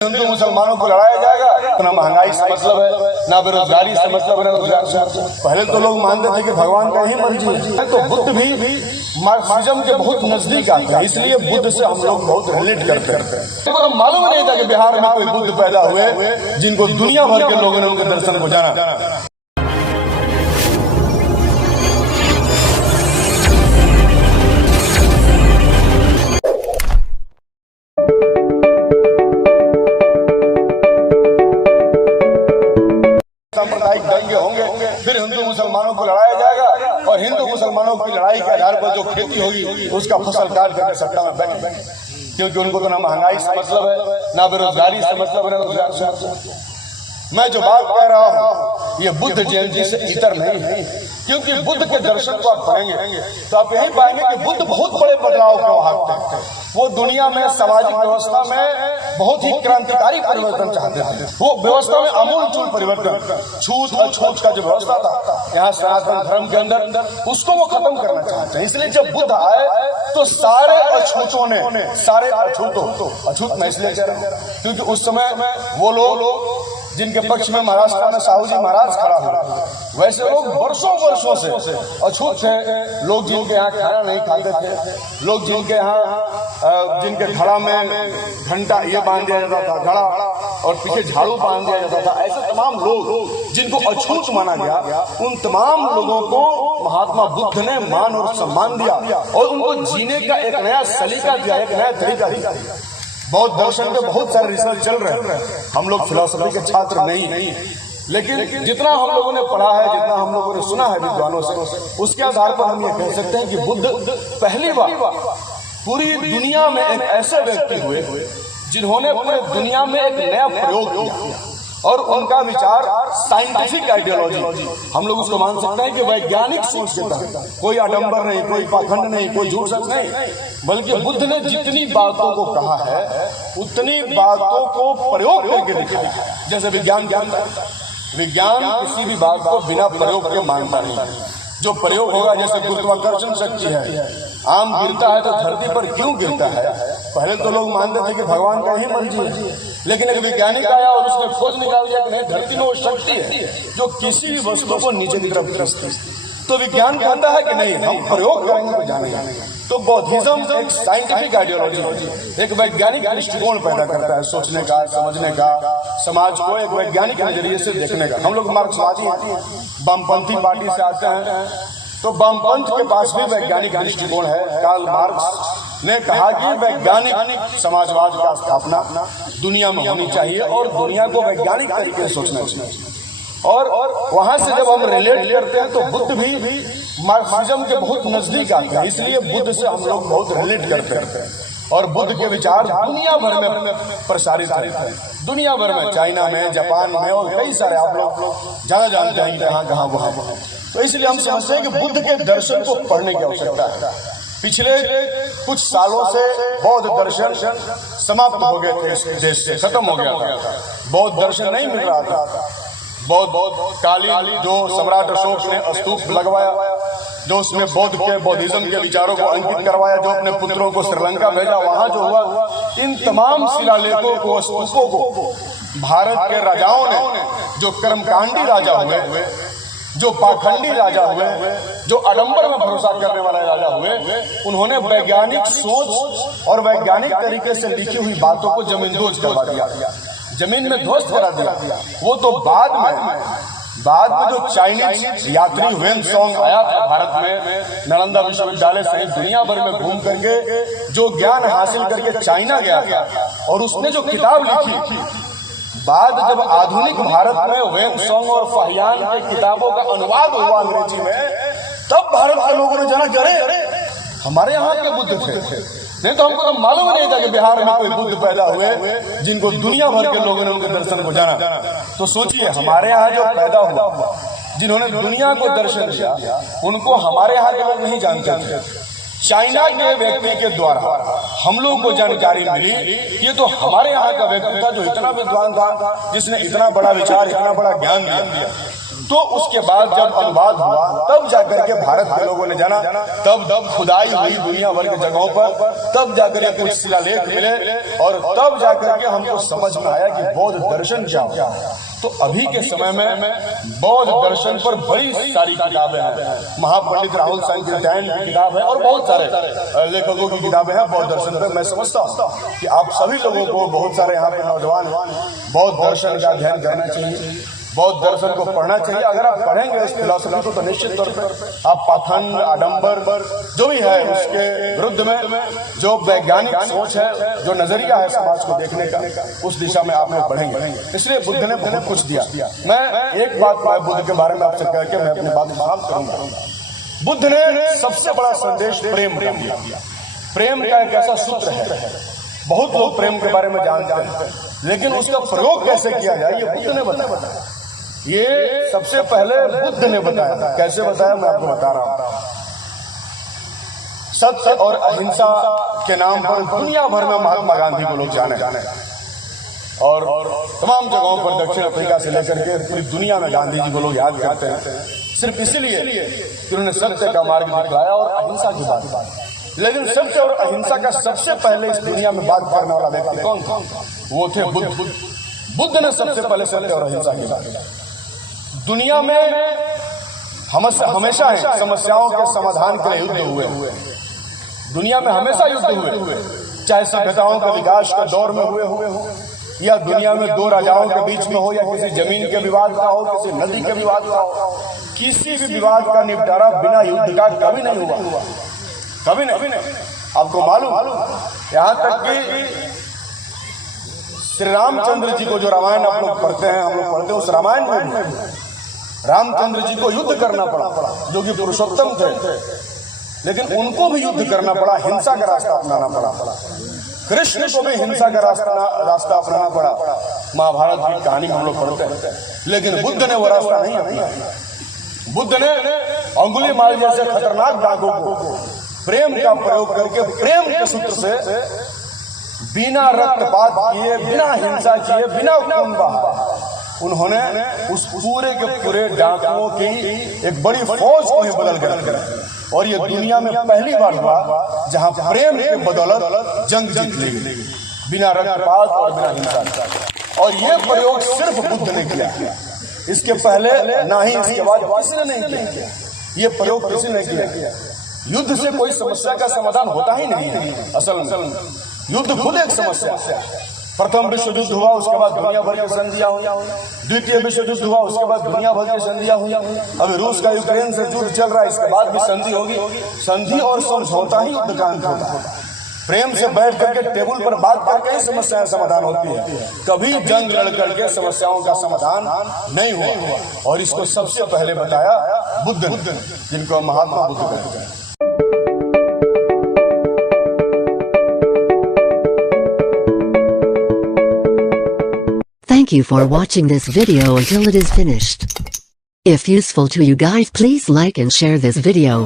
हिंदू मुसलमानों को लड़ाया जाएगा। ना महंगाई से मतलब है, ना बेरोजगारी से मतलब है, रोजगार से मतलब। पहले तो लोग मानते थे कि भगवान का ही मर्जी है, तो बुद्ध भी मार्क्सिज्म के बहुत नजदीक आते हैं, इसलिए बुद्ध से हम लोग बहुत रिलेट करते हैं। तो मालूम नहीं था कि बिहार में कोई बुद्ध पैदा हुए जिनको दुनिया भर के लोगों ने उनके दर्शन को जाना। सांप्रदायिक दंगे होंगे, फिर हिंदू मुसलमानों को लड़ाया जाएगा और हिंदू मुसलमानों की लड़ाई के आधार पर जो खेती होगी उसका फसल काट करके सट्टा में बैठे, क्योंकि उनको तो ना महंगाई से मतलब है, ना बेरोजगारी से मतलब है, ना रोजगार से मतलब। मैं जो बात कह रहा हूँ ये बुद्ध जयंती से इतर नहीं है, क्योंकि बुद्ध के दर्शन को आप पढ़ेंगे तो आप यही पाएंगे कि बुद्ध बहुत बड़े बदलाव के वहां थे। वो दुनिया में सामाजिक व्यवस्था में बहुत ही क्रांतिकारी परिवर्तन चाहते थे। वो व्यवस्था में आमूलचूल परिवर्तन, छूत अछूत का जो व्यवस्था था यहाँ सनातन धर्म के अंदर, उसको वो खत्म करना चाहते हैं। इसलिए जब बुद्ध आए तो सारे अछूतों ने, सारे अछूत मैं इसलिए कह रहा हूँ क्योंकि उस समय वो लोग जिनके पक्ष में महाराष्ट्र में साहू जी महाराज खड़ा हुआ, वैसे लोग वर्षों से अछूत थे। लोग जिनके यहाँ खाना नहीं खाते थे, लोग जिनके यहाँ जिनके घड़ा में घंटा ये बांध दिया जाता था, घड़ा और पीछे झाड़ू बांध दिया जाता था, ऐसे तमाम लोग जिनको अछूत माना गया, उन तमाम लोगों को महात्मा बुद्ध ने मान और सम्मान दिया और उनको जीने का एक नया सलीका दिया, एक नया तरीका दिया। बौद्ध दर्शन के बहुत सारे रिसर्च चल रहे हैं, हम लोग फिलॉसफी के छात्र नहीं, लेकिन जितना हम लोगों ने पढ़ा है, जितना हम लोगों ने सुना है विद्वानों से, उसके आधार पर हम ये कह सकते हैं कि बुद्ध पहली बार पूरी दुनिया में एक ऐसे व्यक्ति हुए जिन्होंने पूरी दुनिया में एक नया प्रयोग किया और उनका विचार साइंटिफिक आइडियोलॉजी, हम लोग उसको मान सकते हैं कि वैज्ञानिक सोच के तहत, कोई आडंबर नहीं, कोई पाखंड नहीं, कोई झूठ सच नहीं, बल्कि बुद्ध ने जितनी बातों को कहा है उतनी बातों को प्रयोग करके दिखाया। जैसे विज्ञान जानता है, विज्ञान किसी भी बात को बिना प्रयोग के मानता नहीं। जो प्रयोग होगा, जैसे गुरुत्वाकर्षण शक्ति है, आम गिरता है तो धरती पर क्यों गिरता है, पहले तो लोग मानते थे कि भगवान का ही मर्जी है, लेकिन एक वैज्ञानिक आया और उसने खोज निकाल दिया कि नहीं, धरती में वो शक्ति है जो किसी भी वस्तु को नीचे की तरफ खींचती है। तो विज्ञान कहता है कि नहीं, हम प्रयोग करेंगे तो जानेंगे। तो बौद्धिज्म एक साइंटिफिक आइडियोलॉजी, एक वैज्ञानिक दृष्टिकोण पैदा करता है, सोचने का, समझने का, समाज को एक वैज्ञानिक नजरिए से देखने का। हम लोग मार्क्सवादी हैं, वामपंथी पार्टी से आते हैं, तो वामपंथ के पास भी वैज्ञानिक दृष्टिकोण है। कार्ल मार्क्स ने कहा कि वैज्ञानिक समाजवाद का स्थापना दुनिया में होनी चाहिए और दुनिया को वैज्ञानिक तरीके से सोचना चाहिए। और वहां से जब हम रिलेट करते हैं तो बुद्ध भी मार्क्सिज्म के बहुत नजदीक आते हैं, इसलिए बुद्ध से हम लोग बहुत रिलेट करते हैं और बुद्ध के विचार दुनिया भर में प्रसारित हैं, दुनिया भर में, चाइना में, जापान में और कई सारे, आप लोग ज्यादा जानते हैं कहाँ वहाँ। तो इसलिए हम समझते हैं कि बुद्ध के दर्शन को पढ़ने की आवश्यकता है। पिछले कुछ सालों से बौद्ध दर्शन समाप्त हो गए थे, इस देश से खत्म हो गया था, बौद्ध दर्शन नहीं मिल रहा था। बौद्ध काली जो सम्राट अशोक ने स्तूप लगवाया, जो उसमें बौद्धिज्म के विचारों को अंकित करवाया, जो अपने पुत्रों को श्रीलंका भेजा, वहां जो हुआ, इन तमाम शिलालेखों को, स्तूपों को भारत के राजाओं ने, जो कर्मकांडी राजा हुए, जो पाखंडी राजा हुए, जो आडंबर में भरोसा करने वाले राजा हुए, उन्होंने वैज्ञानिक सोच और वैज्ञानिक तरीके से लिखी हुई बातों को जमींदोज करवा दिया, जमीन में ध्वस्त करा दिया। वो तो बाद में जो चाइनीज यात्री वेन सॉन्ग आया था भारत में, नालंदा विश्वविद्यालय सहित दुनिया भर में घूम करके जो ज्ञान हासिल करके चाइना गया था और उसने जो किताब लिखी, बाद जब आधुनिक भारत में वेन सॉन्ग और फाहियान की किताबों का अनुवाद हुआ अंग्रेजी में, तब भारत के लोगों ने जाना कि अरे हमारे यहाँ के बुद्ध थे, नहीं तो हमको तो मालूम नहीं था कि बिहार में कोई बुद्ध पैदा हुए जिनको दुनिया भर के लोगों ने उनके दर्शन को जाना। तो सोचिए, हमारे यहाँ जो पैदा हुआ, जिन्होंने दुनिया को दर्शन दिया, उनको हमारे यहाँ के लोग नहीं जानते थे। चाइना के व्यक्ति के द्वारा हम लोग को जानकारी मिली, ये तो हमारे यहाँ का व्यक्ति था जो इतना विद्वान था, जिसने इतना बड़ा विचार, इतना बड़ा ज्ञान दिया। तो उसके बाद जब अनुवाद हुआ तब जाकर के भारत के लोगों ने जाना, तब खुदाई हुई दुनिया भर की जगहों पर, तब जाकर के कुछ शिलालेख मिले और तब जाकर के हमको समझ में आया कि बौद्ध दर्शन क्या होता है। तो अभी के समय में बौद्ध दर्शन पर बड़ी सारी किताबें हैं। महापंडित राहुल सांकृत्यायन की किताब है और बहुत सारे लेखकों की किताबें हैं बौद्ध दर्शन पर। मैं समझता हूँ कि आप सभी लोगों को, बहुत सारे यहाँ पे नौजवान बौद्ध दर्शन का अध्ययन करना चाहिए, बौद्ध दर्शन को पढ़ना चाहिए। अगर आप पढ़ेंगे इस फिलॉसफी को तो निश्चित तौर पर आप पाखंड, आडंबर जो भी है उसके विरुद्ध में जो वैज्ञानिक सोच है, जो नजरिया है समाज को देखने का, उस दिशा में आप लोग बढ़ेंगे। इसलिए बुद्ध ने बहुत कुछ दिया। मैं एक बात बुद्ध के बारे में आपसे कह के मैं अपनी बात समाप्त करूंगा। बुद्ध ने सबसे बड़ा संदेश प्रेम का दिया। प्रेम का एक ऐसा सूत्र है, बहुत लोग प्रेम के बारे में जानते हैं, लेकिन उसका प्रयोग कैसे किया जाए ये बुद्ध ने बताया। ये सबसे पहले बुद्ध ने बताया। कैसे बताया मैं आपको बता रहा हूं। सत्य और अहिंसा के नाम पर दुनिया भर में महात्मा गांधी को लोग जाने और तमाम जगहों पर, दक्षिण अफ्रीका से लेकर के पूरी दुनिया में गांधी जी को लोग याद करते हैं, सिर्फ इसीलिए कि उन्होंने सत्य का मार्ग दिखाया और अहिंसा की बात। लेकिन सत्य और अहिंसा का सबसे पहले इस दुनिया में बात करने वाला व्यक्ति कौन था? वो थे बुद्ध। बुद्ध ने सबसे पहले सत्य और अहिंसा की बात। दुनिया में हमेशा है समस्याओं के समाधान के लिए युद्ध हुए। दुनिया में हमेशा युद्ध हुए, चाहे सभ्यताओं के विकास के दौर में हुए हो, या दुनिया में दो राजाओं के बीच में हो, या किसी जमीन के विवाद का हो, किसी नदी के विवाद का हो। किसी भी विवाद का निपटारा बिना युद्ध का कभी नहीं हुआ, कभी नहीं। आपको मालूम, यहाँ तक कि श्री रामचंद्र जी को जो रामायण आप लोग पढ़ते हैं, हम लोग पढ़ते हैं, उस रामायण में रामचंद्र जी को युद्ध करना पड़ा, जो कि पुरुषोत्तम थे, लेकिन उनको भी युद्ध करना पड़ा, हिंसा का रास्ता अपनाना पड़ा। कृष्ण को भी हिंसा का रास्ता अपनाना पड़ा। महाभारत की कहानी हम लोग पढ़ते हैं, लेकिन बुद्ध ने वो रास्ता नहीं अपनाया। बुद्ध ने अंगुलीमाल जैसे खतरनाक डाकुओं को प्रेम का प्रयोग करके, प्रेम के सूत्र से, बिना रक्तपात किए, बिना हिंसा किए, बिना खून बहाए, उन्होंने उस पूरे के पूरे डाकुओं की एक बड़ी फौज को ही बदल कर, और ये दुनिया में पहली बार हुआ जहां प्रेम के बदौलत जंग जीत ली गई, बिना रक्तपात और बिना हिंसा। और ये प्रयोग सिर्फ बुद्ध ने किया, इसके पहले ना ही इसके बाद किसी ने नहीं किया। ये प्रयोग किसी ने किया। युद्ध से कोई समस्या का समाधान होता ही नहीं है। असल में युद्ध खुद एक समस्या है। प्रथम विश्व युद्ध हुआ, उसके बाद दुनिया भर की संधियां हुई। द्वितीय विश्व युद्ध हुआ, उसके बाद दुनिया भर की संधियां हुई। अभी रूस का यूक्रेन से युद्ध चल रहा है, इसके बाद भी संधि होगी। संधि और समझौता ही युद्ध का अंत होता है। प्रेम से बैठ करके टेबल पर बात करके ही समस्याएं समाधान होती है। कभी जंग लड़ करके समस्याओं का समाधान नहीं हुआ, और इसको सबसे पहले बताया बुद्ध ने, जिनको महात्मा बुद्ध कहते हैं। Thank you for watching this video until it is finished. If useful to you guys, please like and share this video.